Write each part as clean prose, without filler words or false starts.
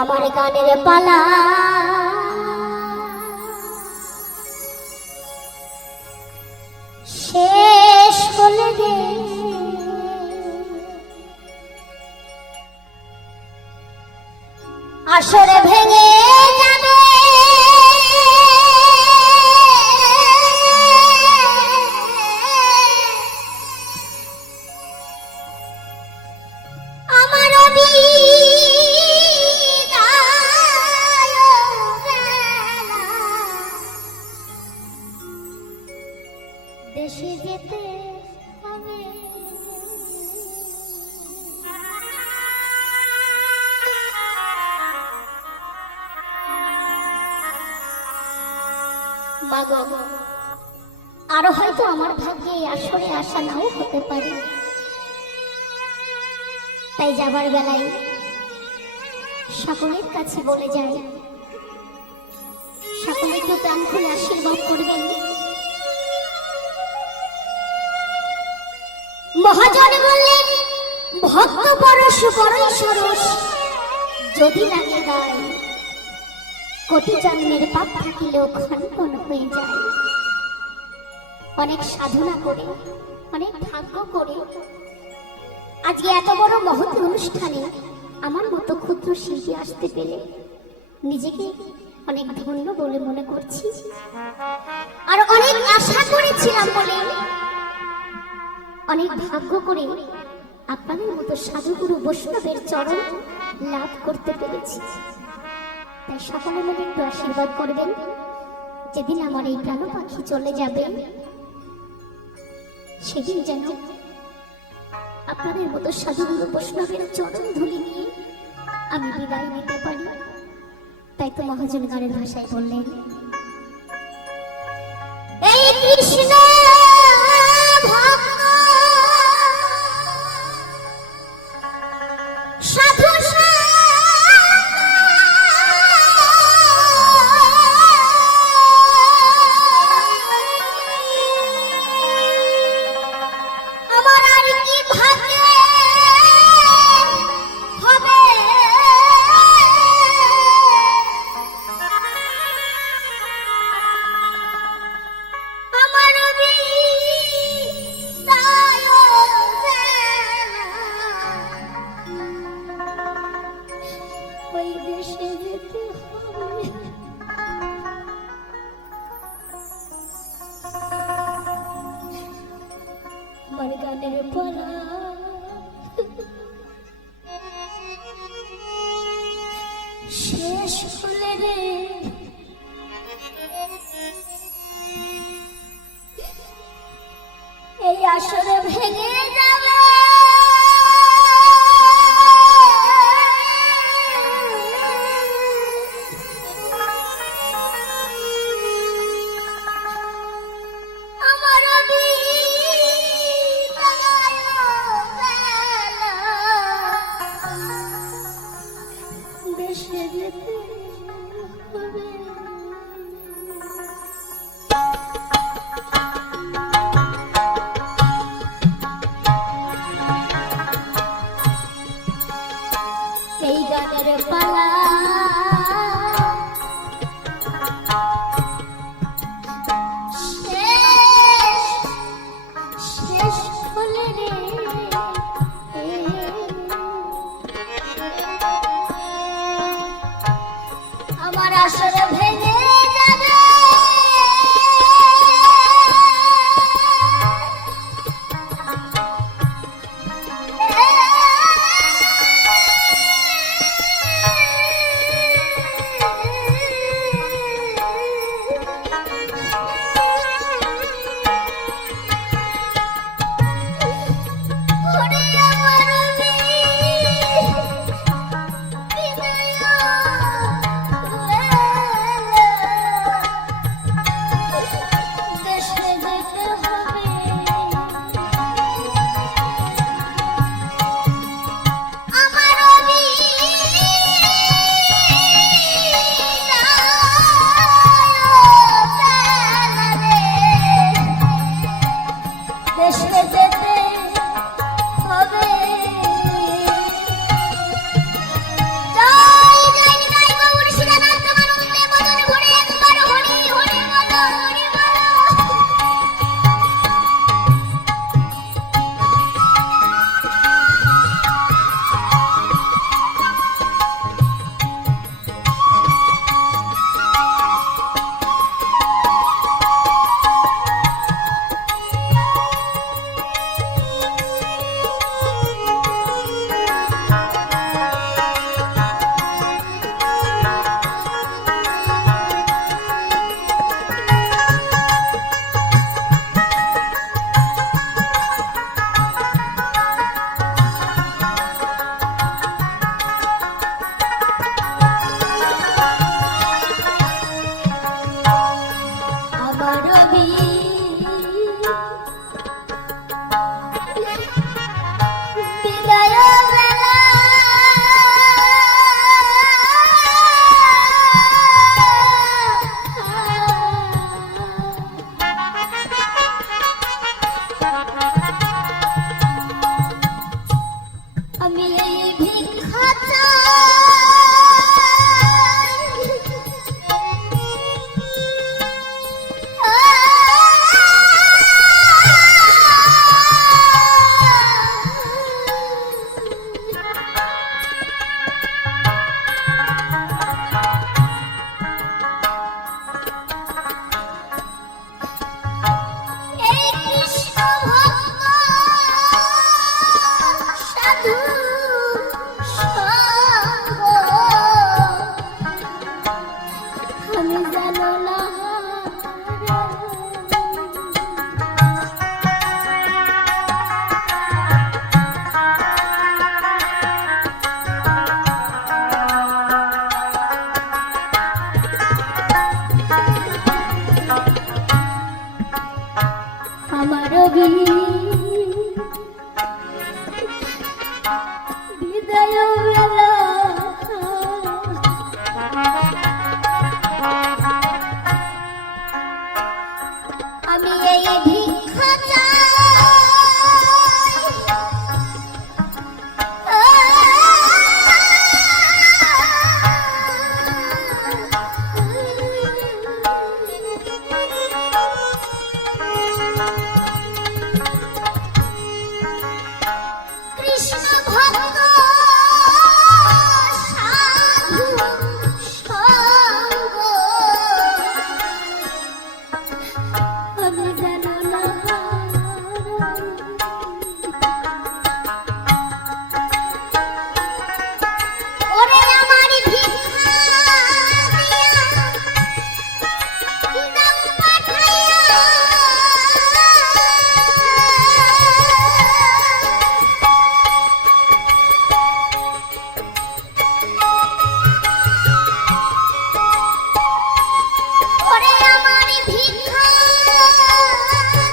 আমার গানের পালা শেষ হলে গে আসরে ভেঙে যাবে আমার দেশে যেতে হবে মাগো আরো হয়তো আমার ভাগ্যে এই আসরে আসা নাও হতে পারে, তাই যাবার বেলায় সকলের কাছে বলে যাই, সকলে একটু প্রাণ খুলে আশীর্বাদ করবেন। মহাজন বললেন ভক্ত পরশ বড়ই সরস, যদি লাগে গায় কোটি জন্মের পাপ থাকিলেও খণ্ডন হয়ে যায়। অনেক সাধনা করে অনেক ভাগ্য করে আজকে এত বড় মহৎ অনুষ্ঠানে আমার মতো ক্ষুদ্র শিল্পী আসতে পেরে নিজেকে অনেক ধন্য বলে মনে করছি। আর অনেক আশা করেছিলাম বলে অনেক ভাগ্য করে আপনাদের মতো সাধুগুরু বৈষ্ণবের চরণ লাভ করতে পেরেছি। তাই সকলে মিলে একটু আশীর্বাদ করবেন, যেদিন আমার এই প্রাণ পাখি চলে যাবে সেদিন যেন আপনাদের মতো সাধুগুরু বৈষ্ণবের চরণ ধুলি নিয়ে আমি বিদায় নিতে পারি। তাই তো মহাজন গানের ভাষায় বললেন, এই কৃষ্ণ সাধু আমার আর কি ভাগ্যে হবে, আমার ওই দেশে যেতে হবে। আমার গানের পালা শেষ হলে রে এই আসরে ভেঙে যাবে দেশে যেতে হবে। এই গানের পালা শেষ হলে রে আমার আসরে ভেঙে যাবে বিদায় বেলা আমি এই ভিক্ষা কৃষ্ণ ভক্ত সাধু সঙ্গ আমি যেন না ওরে আমার ভিক্ষা দিয়া দাও পাঠাইয়া ওরে আমার ভিক্ষা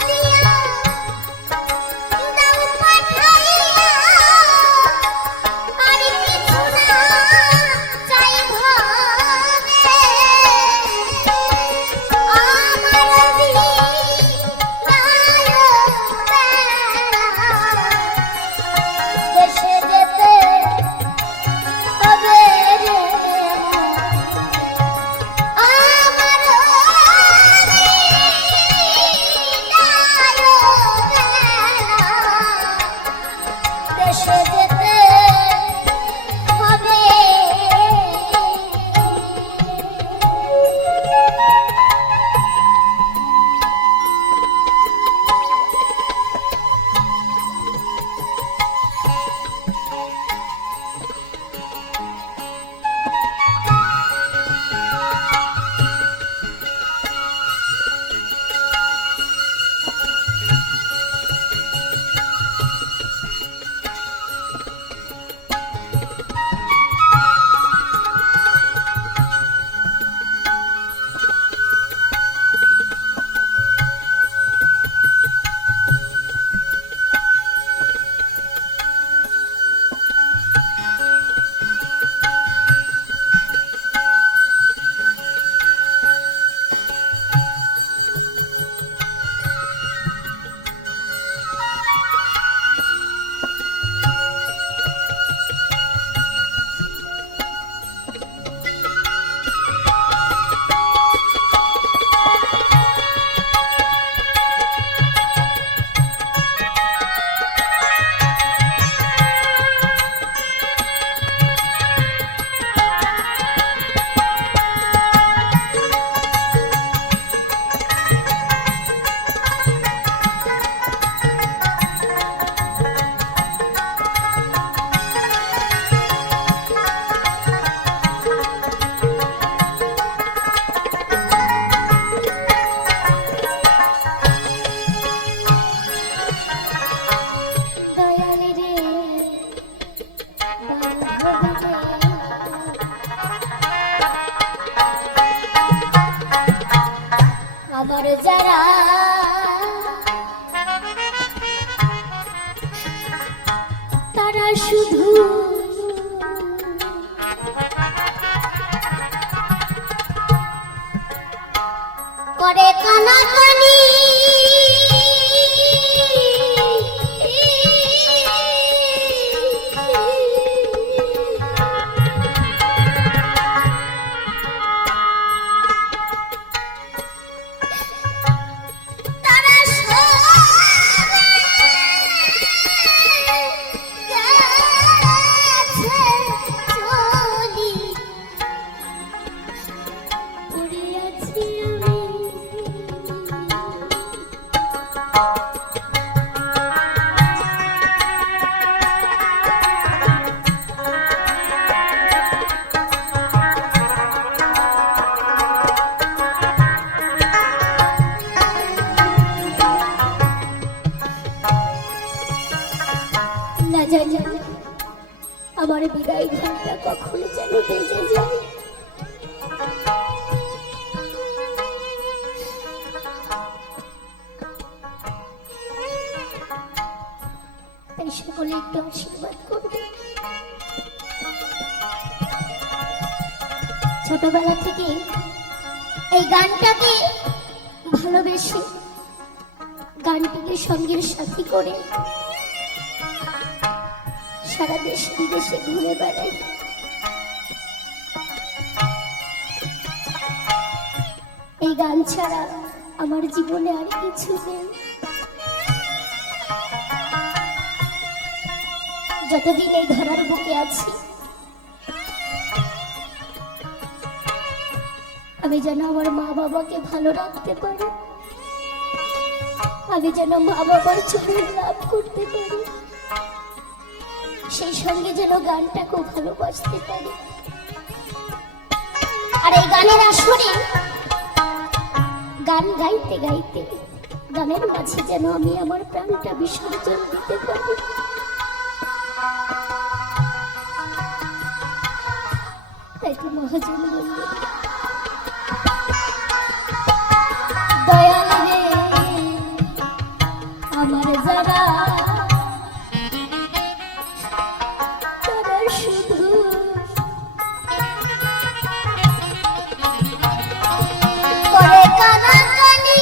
দিয়া দাও পাঠাইয়া আর কিছু না চাই ভাবে আমার বিদায় বেলা দেশে যেতে হবে রে আমার দেশে যেতে হবে দয়াল রে বান্ধব রে আমার যারা তারা শুধু করে কানাকানি তারা সবে গেছে চলি পড়ে আছি আমি না জানি আমার বিদায় ঘন্টা কখন যেন বেজে যায়। ছোটবেলা থেকে এই গানটাকে ভালোবেসে গানটিকে সঙ্গের সাথী করে সারা দেশ বিদেশে ঘুরে বেড়াই। এই গান ছাড়া আমার জীবনে আর কিছু নেই। যতদিন এই ধরার বুকে আছি আমি যেন আমার মা বাবাকে ভালো রাখতে পারি, আমি যেন মা বাবার চরণ লাভ করতে পারি, সেই সঙ্গে যেন গানটাকেও ভালোবাসতে পারি। আর এই গানের আসরে গান গাইতে গাইতে গানের মাঝে যেন আমি আমার প্রাণটা বিসর্জন দিতে পারি। তাই তো মহাজন বললেন, দয়াল রে আমার যারা তারা শুধু করে কানাকানি,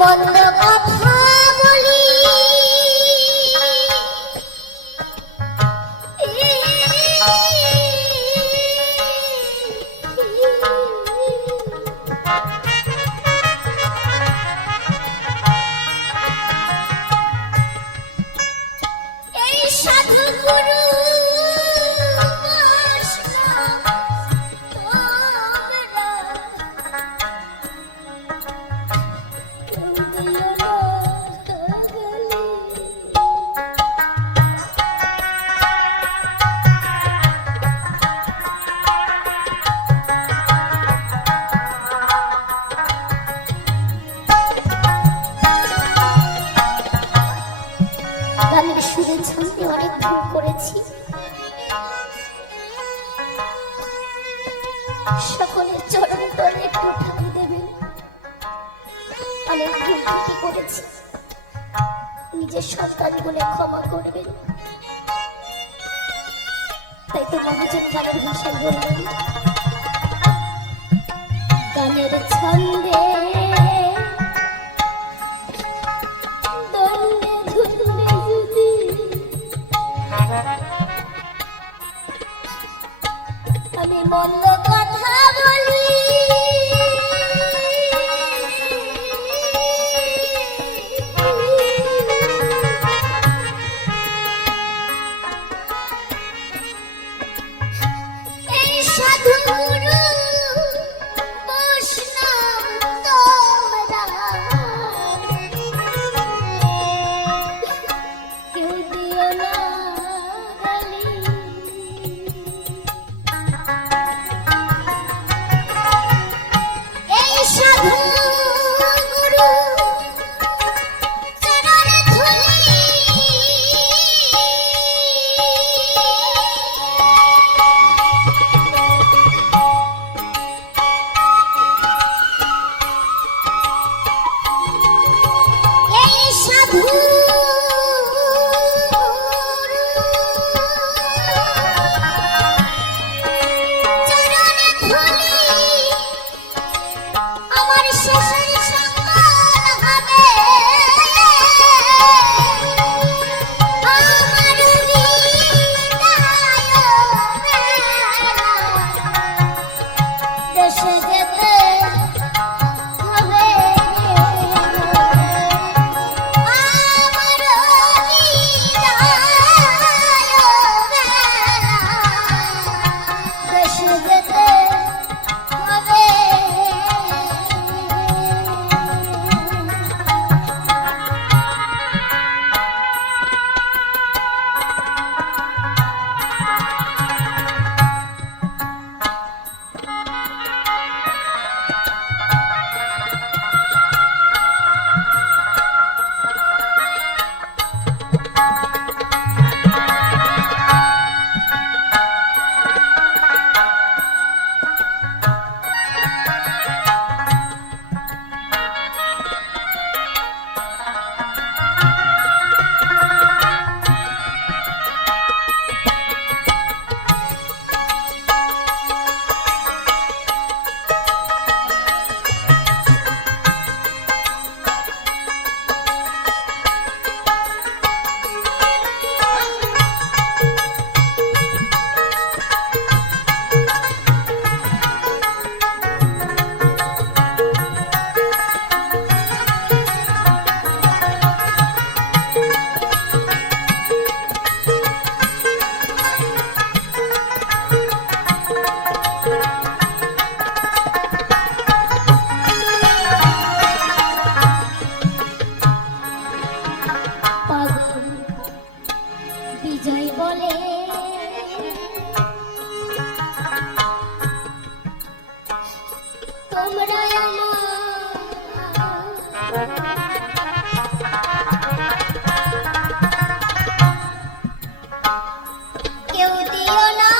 মন্দ কথা বলি ভুল করেছি। সকলের চরণ তলে একটু ঠাকুর দেবেন। অনেক ভুল ত্রুটি করেছি, নিজের সন্তান বলে ক্ষমা করবেন। তাই তো মহাজন গানের ভাষায় বললেন, গানের ছন্দে দণ্ডে ধুলে যদি আমি মন্দ কথা বলি, এই সাধু গুরু বৈষ্ণব তোমরা কেউ দিও না গালি। এই সাধু গুরু চরণে ধুলি, এই সাধু চরণে ধুলি, আমার শেষের সম্মান হবে, আমার হৃদয় দেশে যেতে হবে, আমার হৃদয় দেশে যেতে হবে। পাগল বিজয় বলে, তোমরা কেউ দিও না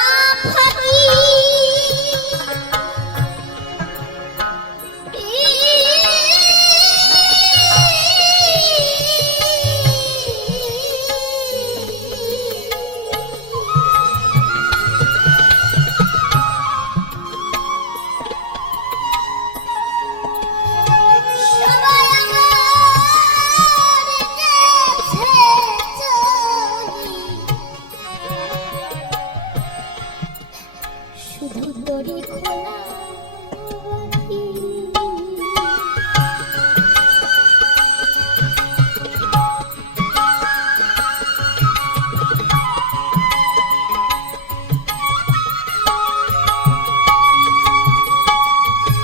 ফাঁকি, সবাই আমার কাছে চলি, শুধু দড়ি খোলা রাখি।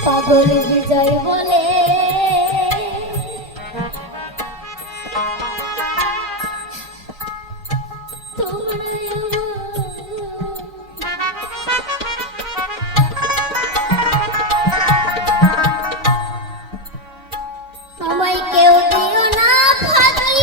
পাগল বিজয় বলে, তোমরা আমায় কেউ দিও না ফাঁকি,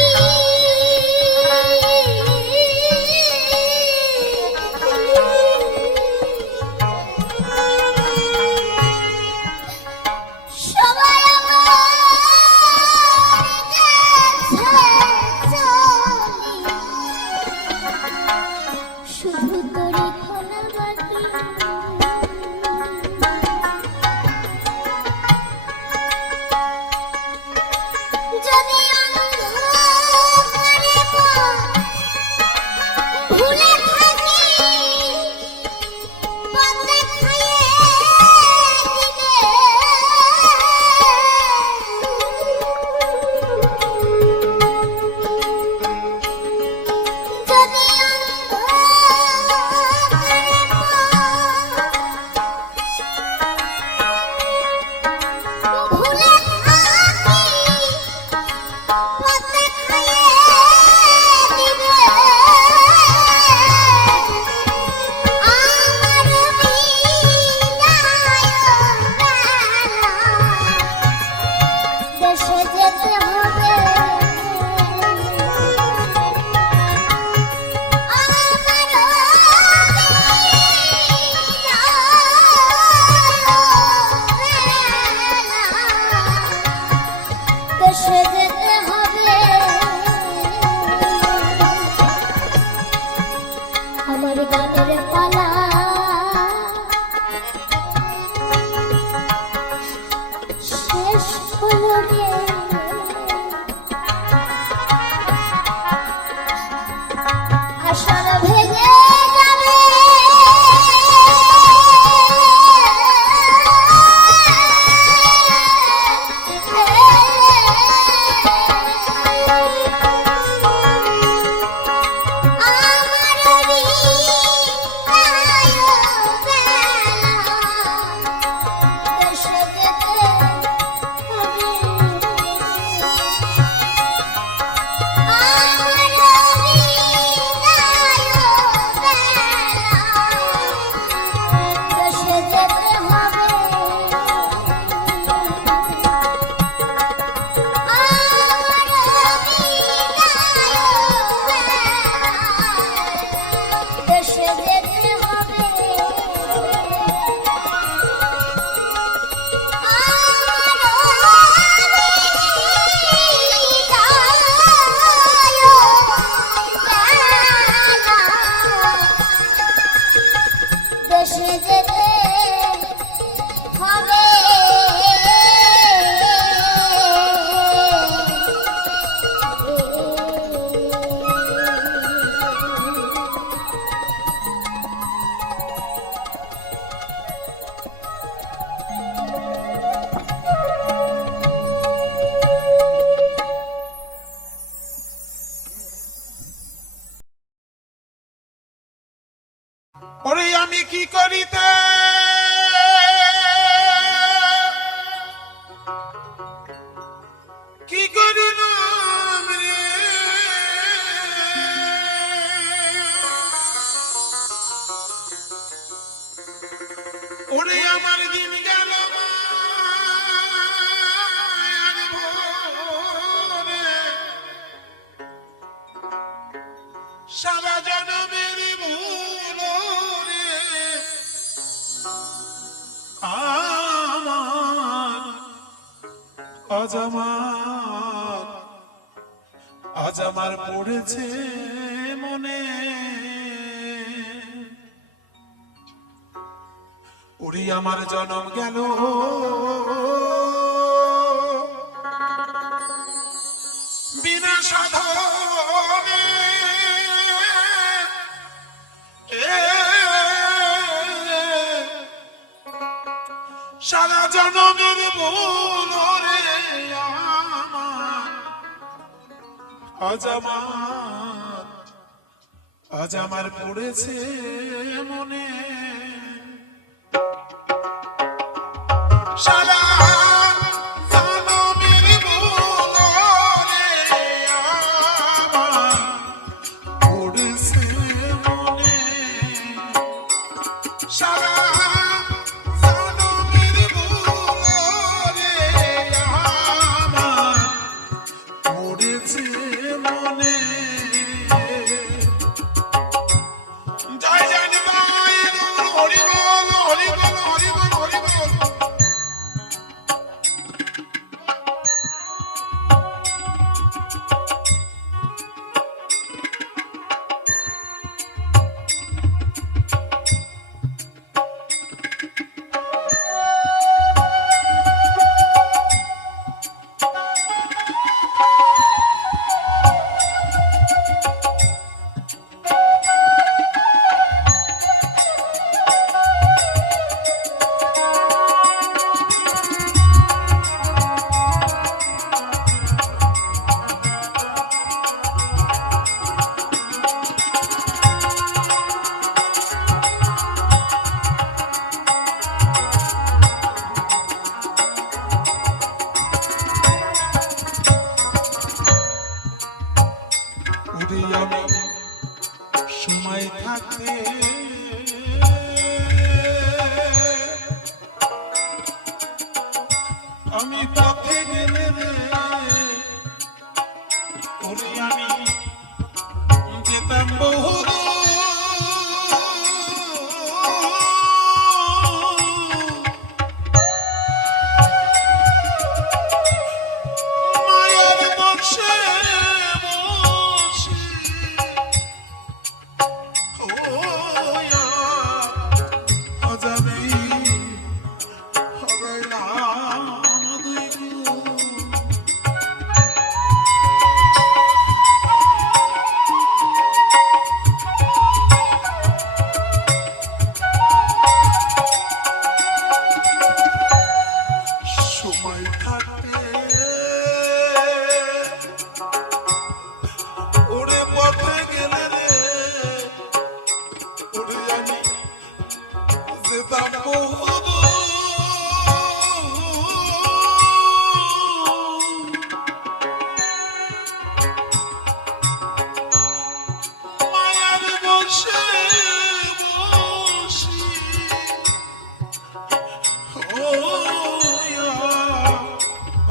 দেশে যেতে হবে আমার গানের পালা শেষ হলো রে আশার ভেঙে যাবে ওরে আমি কি করিতে কি করিলাম রে ওরে আমার দিন গেল মায়ার ভোরে সারা জনমের ভুল আজ আমার পড়েছে মনে ওরে আমার জন্ম গেল বিনা সাধনে সারা জনমের ভুল রে আজ আমার পড়েছে মনে সারা জনমের ভুল রে আমার পড়েছে মনে সারা সময় থাকতে আমি পথে গেলে রে ওরে আমি যেতাম বহু মায়া সময় থাকতে ওরে পথে গেলে রে ওরে আমি যেতাম বহুদূর। মায়ার বসে বসি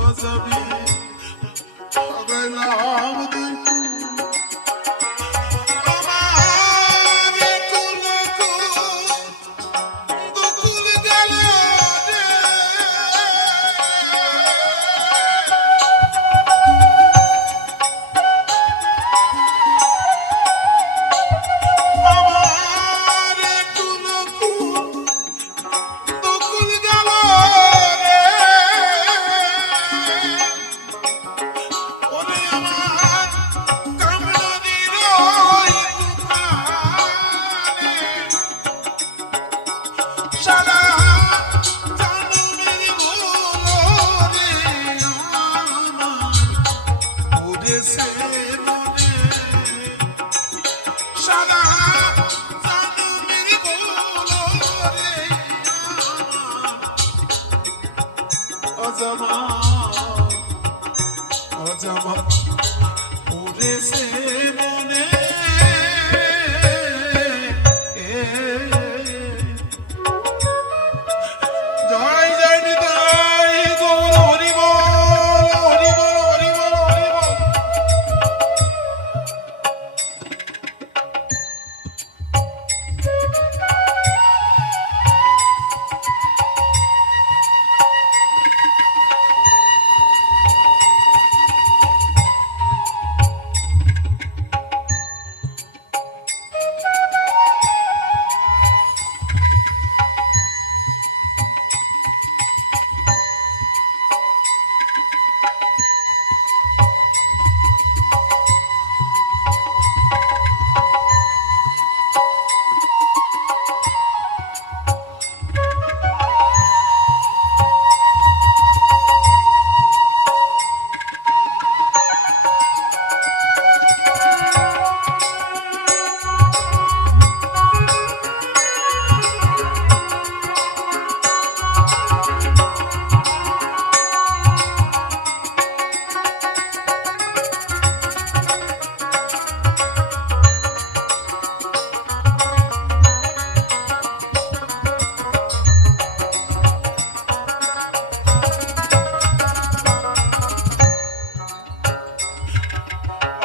ও যাবি আগাইলাম দেখু আমার কুল দুকুল গেল রে আমার কুল দুকুল গেল রে ওরে আমার কামড়ির ওই তুফানে সারা জনমের ভুল রে আমার উড়েছে মনে সারা জনমের ভুল রে আমার অজামা অজামা উড়েছে মনে জয় জয় নিতাই গৌর হরি বল হরি বল হরি বল হরি বল।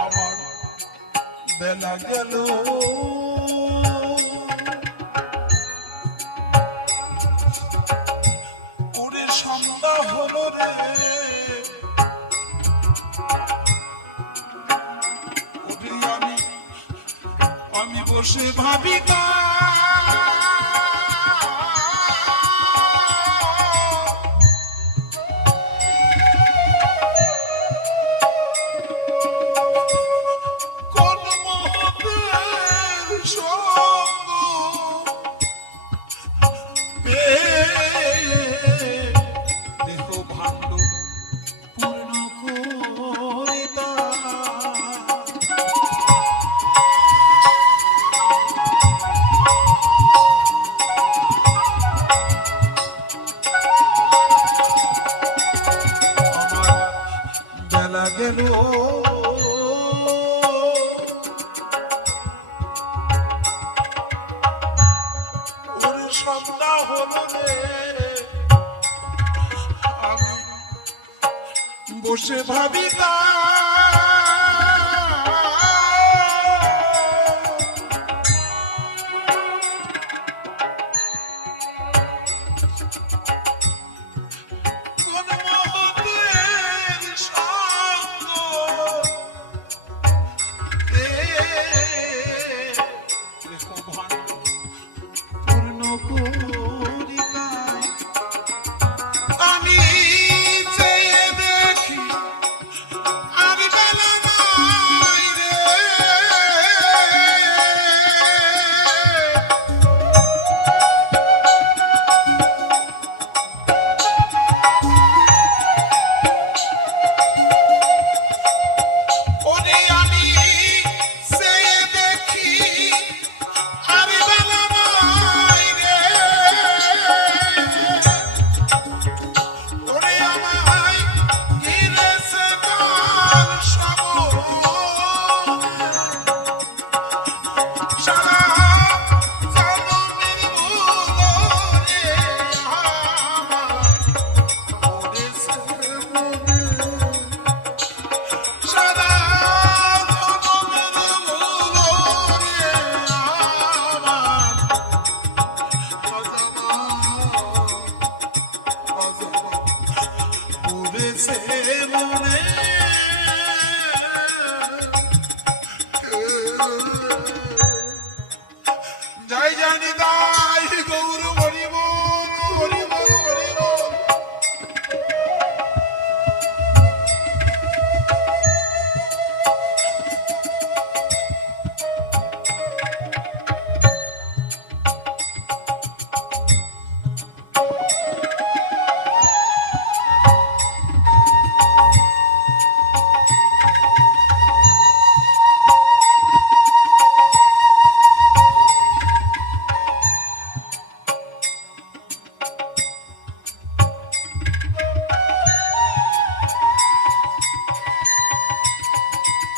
আমার বেলা গেল ওরে সন্ধ্যা হলো রে ওরে আমি বসে ভাবি না কোন মহতের সঙ্গ পেয়ে দেহ ভাণ্ড পূর্ণ করে বেলা গেল ওরে সন্ধ্যা হলো রে আমি বসে ভাবি তা কোন মহতের সঙ্গ পূর্ণ করিতাই আমি চেয়ে দেখি সে মনে যাই জানি তাই গৌর হরি বল হরি বল হরি বল।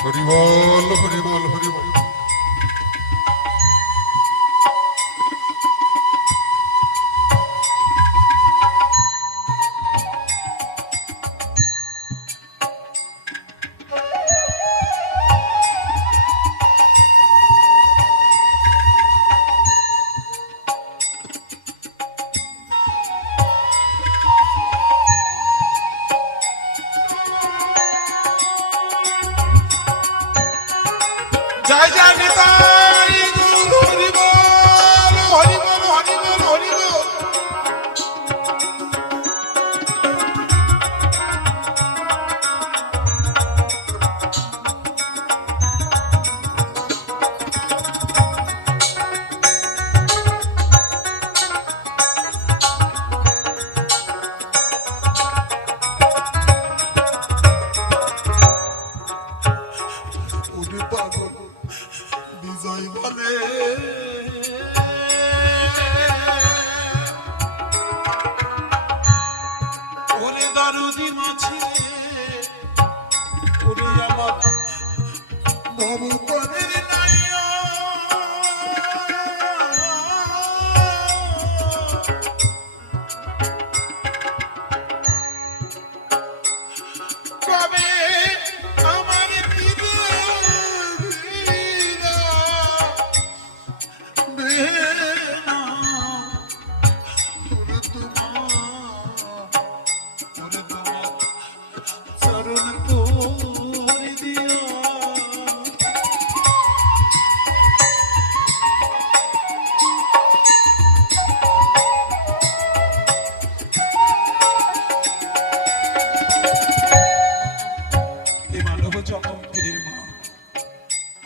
হরি বল হরি বল হরি বল। জয় জয় নিতাই গৌর হরি বল হরি বল হরি বল হরি বল। ওরে পাগল বিজয় বলে ওরে দারুদি মাছি ওরে আমার ভবপদের নাইয়া কবে আমার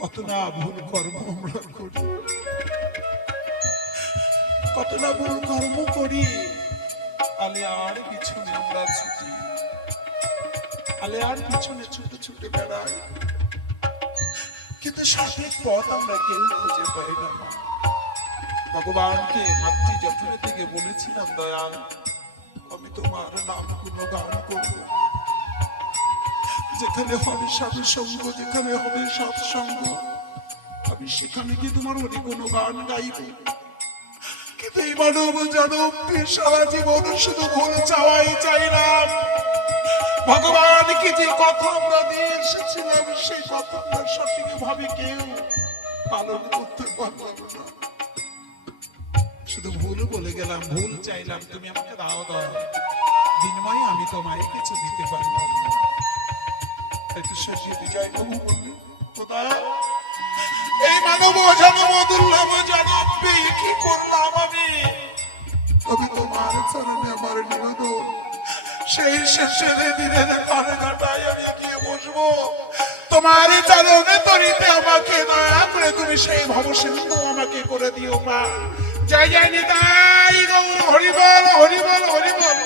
কত না ভুল কর্ম আমরা করি, কত না ভুল কর্ম করি। আলে আর পিছনে আমরা ছুটি, আলে আর পিছনে ছুটে ছুটে বেড়াই, কিন্তু সঠিক পথ আমরা কেউ খুঁজে পাই না। ভগবানকে মাতৃ যত্ন থেকে বলেছিলাম, দয়াল আমি তোমার নাম গুণগান করব, যেখানে হবে সাধু সঙ্গ, যেখানে হবে সৎসঙ্গ, আমি সেখানে গিয়ে তোমার অনেক কোনো গান গাইব। কিন্তু এই মানব জনম সারা জীবন শুধু ভুল চাওয়াই চাইলাম। ভগবানকে যে কথা আমরা দিয়ে এসেছিলাম, সেই কথা আমরা সঠিক ভাবে কেউ পালন করতে পারলাম না। শুধু ভুল বলে গেলাম, ভুল চাইলাম, তুমি আমাকে দাও দাও, বিনিময়ে আমি তোমায় কিছু দিতে পারলাম না। এই মানব জনম দুর্লভ জনম পেয়ে কি করলাম আমি? আমি তোমার চরণে আমার নিবেদন, সেই শেষের দিনের কাটায় আমি গিয়ে বসবো তোমার চরণে তরিতে। আমাকে দয়া করে তুমি সেই ভবসিন্ধু আমাকে করে দিও মা। জয় জয় নিতাই গৌর হরি বল হরি বল হরি বল।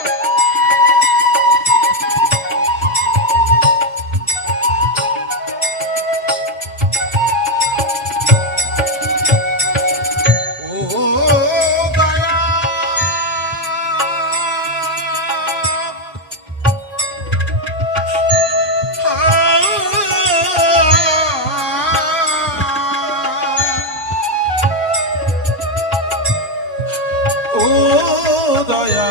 ও দয়া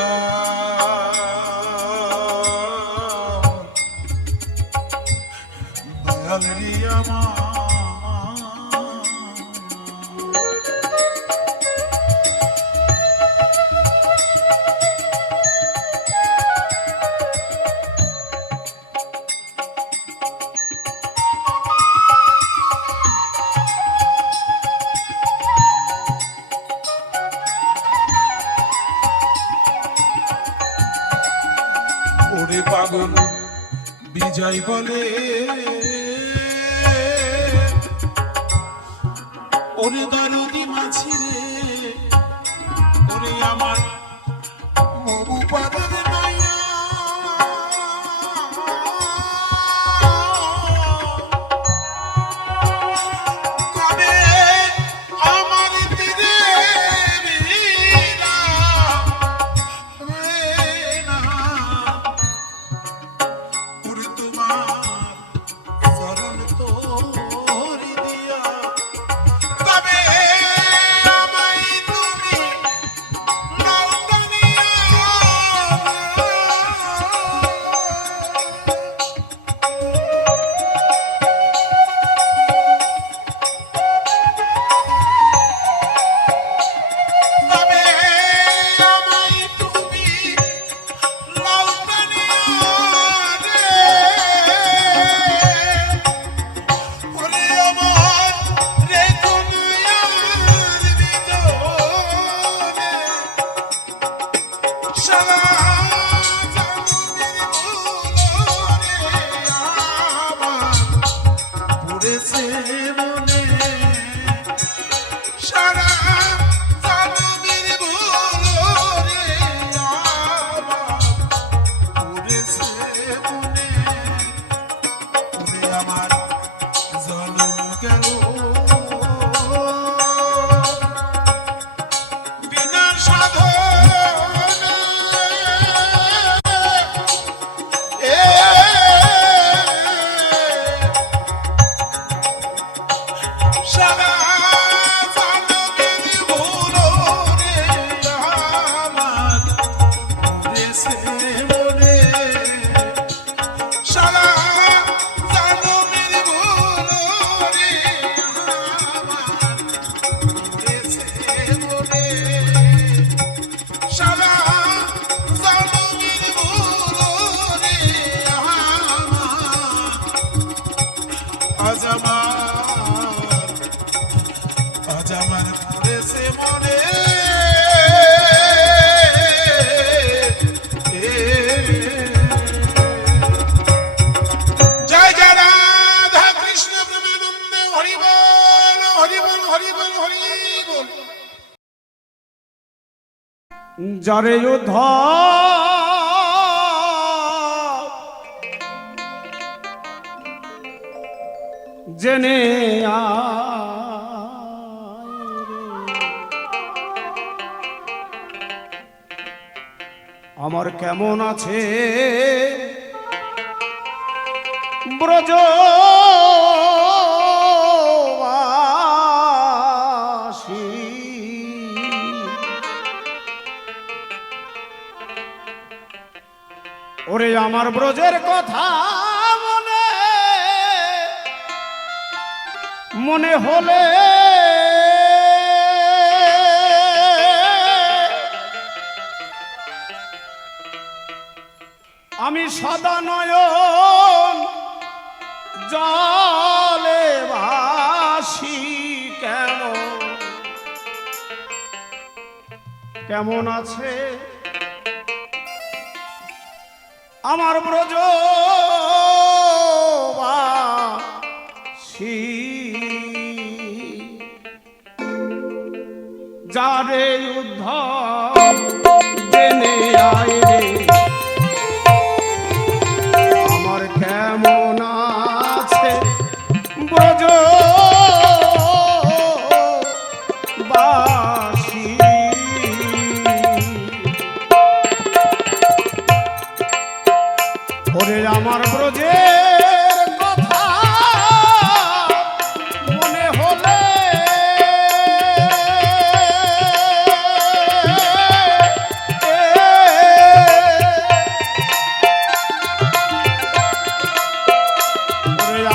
একজন বিজয় বলে, ওরে দরদি মাছি রে, ওরে আমার মবু পাদের নাইয়া, কবে আমার তীরে না, ওরে তোমার চরণ তোরি দিয়া, তবে আমায় তুমি নৌকানিয়া, তবে আমায় তুমি নৌকানিয়া রে, ওরে আমার রে দুনিয়ার ভিতরে সারা জগতের ভুলরে আমার পড়েছে মনে, সারা জগতের ভুলরে আমার পড়েছে মনে, ওরে আমার জনম গেল বিনা সাধনে, এ সারা জনমের ভুলরে আমার পড়েছে মনে, সারা জনমের ভুলরে আমার পড়েছে মনে, সারা জনমের ভুলরে আমার আজ আমার পড়েছে মনে, জয় জয় রাধা কৃষ্ণ প্রেমানন্দে, হরি বল হরি বল হরি বল হরি বল। যারে যুদ্ধ জেনে আমার কেমন আছে ব্রজবাসী, ওরে আমার ব্রজের কথা মনে হলে আমি সদা নয়ন জলে ভাসি, কেমন আছে আমার ব্রজবাসী, যারে যুদ্ধ জেনে আয় রে, আমার কেমন আছে ব্রজবাসী, ওরে আমার ব্রজের কথা মনে হলে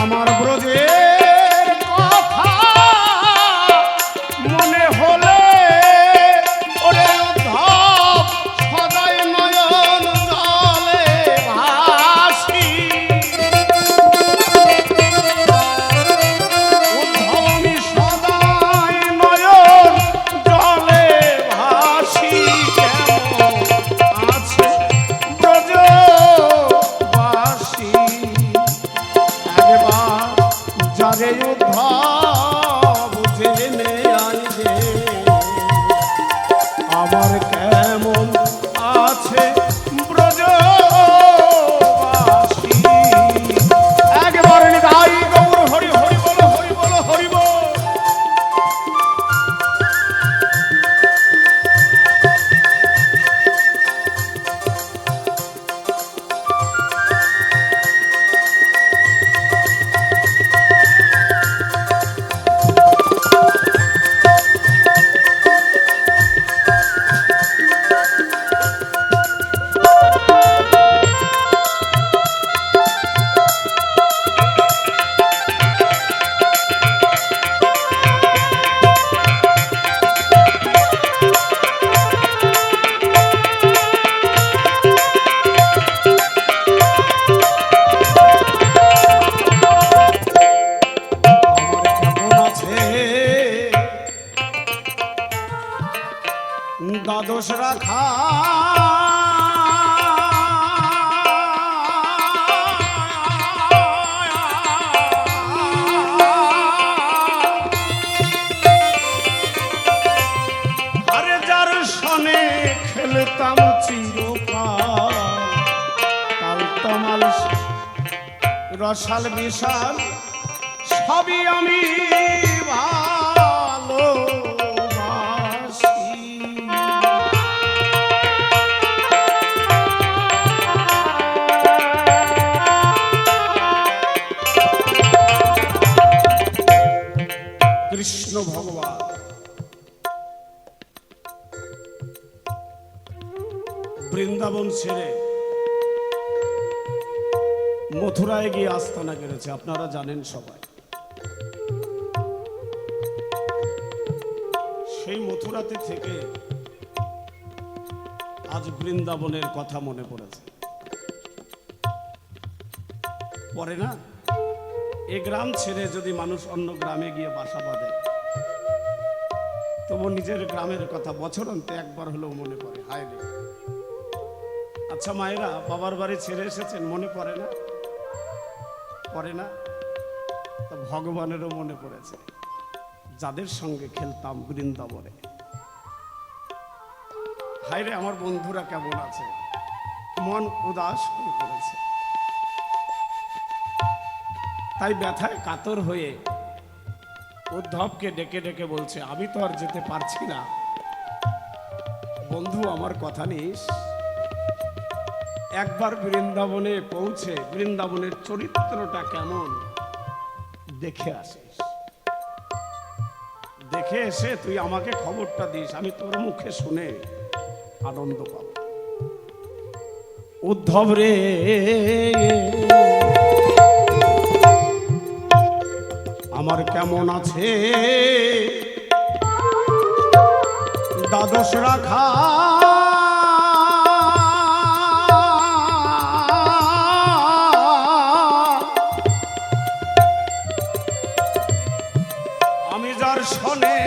আমার ব্রজের কথা মনে হলে ওরে উদ্ধব সদাই নয়ন জলে ভাসি, দ্বাদশ রাখা আরে যার সনে খেলতাম চিরকাল কাল তমাল রসাল বিশাল সবই আমি ভালোবাসি। কৃষ্ণ ভগবান বৃন্দাবন ছেড়ে মথুরায় গিয়ে আস্তানা গেড়েছে, আপনারা জানেন সবাই। সেই মথুরাতে থেকে আজ বৃন্দাবনের কথা মনে পড়েছে। পরে না, এ গ্রাম ছেড়ে যদি মানুষ অন্য গ্রামে গিয়ে বাসা বাঁধে তবু নিজের গ্রামের কথা বছর অন্তে একবার হলেও মনে পড়ে। হায় রে, আচ্ছা মায়েরা বাবার বাড়ি ছেড়ে এসেছেন, মনে পড়ে না? পড়ে না? তো ভগবানেরও মনে পড়েছে, যাদের সঙ্গে খেলতাম বৃন্দাবনে। হায়রে আমার বন্ধুরা কেমন আছে, মন উদাস হয়ে পড়েছে। তাই ব্যথায় কাতর হয়ে উদ্ধবকে ডেকে ডেকে বলছে, আমি তো আর যেতে পারছি না, বন্ধু আমার কথা নিস, একবার বৃন্দাবনে পৌঁছে বৃন্দাবনের চরিত্রটা কেমন দেখে আসিস, দেখে এসে তুই আমাকে খবরটা দিস, আমি তোর মুখে শুনে আনন্দ পাব। উদ্ধব রে আমার কেমন আছে দ্বাদশ রাখা আমি যার সনে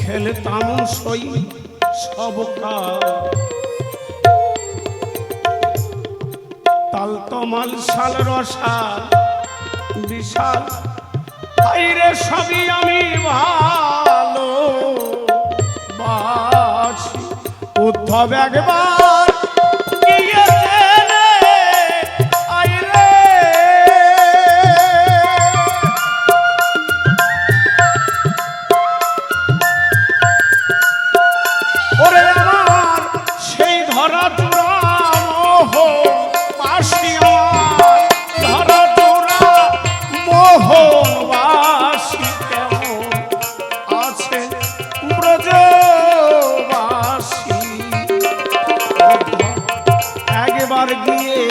খেলতাম সই সবকা তাল তমাল শাল রসাল বিশাল আইরে সবই আমি ভালোবাসি। উদ্ধব একবার ওরে আমার সেই ধরা চূড়া মোহ পাশি, আমার ধরা চূড়া মোহ বাসি কেমন আছে ব্রজবাসী। একবার গিয়ে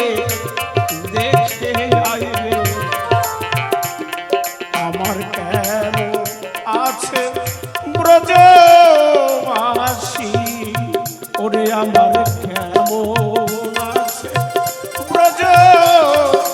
দেখে আইবে আমার কেমন আছে ব্রজবাসী। ওরে আমার কেমন আছে ব্রজবাসী।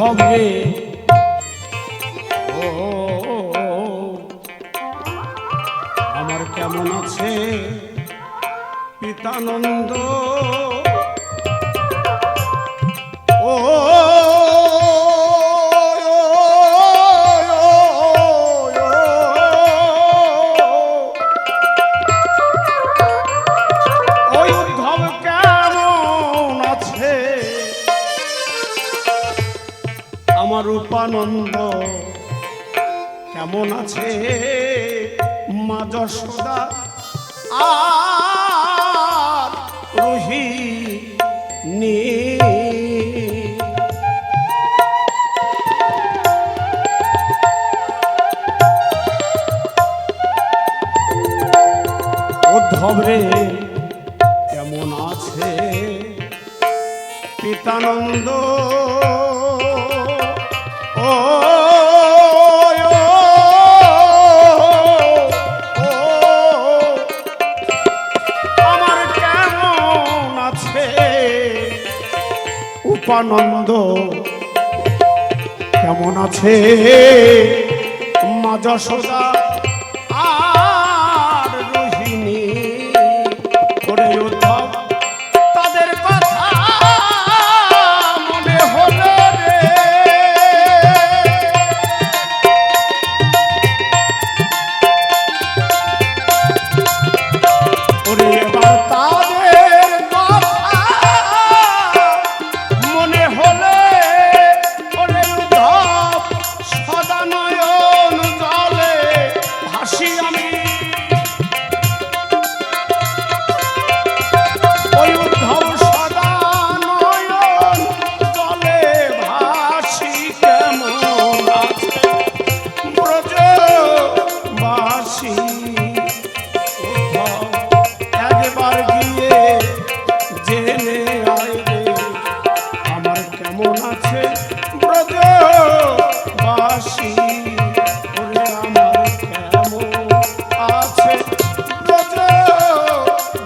হবে ও আমার কেমন আছে পিতানন্দ ও উপানন্দ কেমন আছে মা যশোদা আর রোহিণী। উদ্ধব রে কেমন আছে পিতানন্দ ও আমার কেমন আছে উপানন্দ কেমন আছে মা যশোদা আর রোহিণী। করে উদ্ধব তাদের কথা মনে হলো রে, ওরে এবার তাদের কথা মনে হলে ওরে উদ্ধব সদা নয়ন জলে ভাসি আমি। ওই উদ্ধব সদা নয়ন জলে ভাসি কেমন আছে ব্রজবাসী। উদ্ধব একবার গিয়ে জেনে আয় রে আমার কেমন আছে ব্রজবাসী। ওরে আমার কেমন আছে ব্রজবাসী,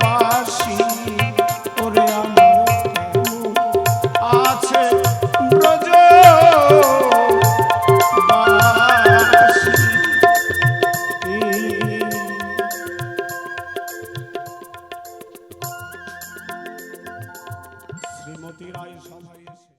ওরে আমার কেমন আছে ব্রজবাসী। শ্রীমতী রায় সভায় এসে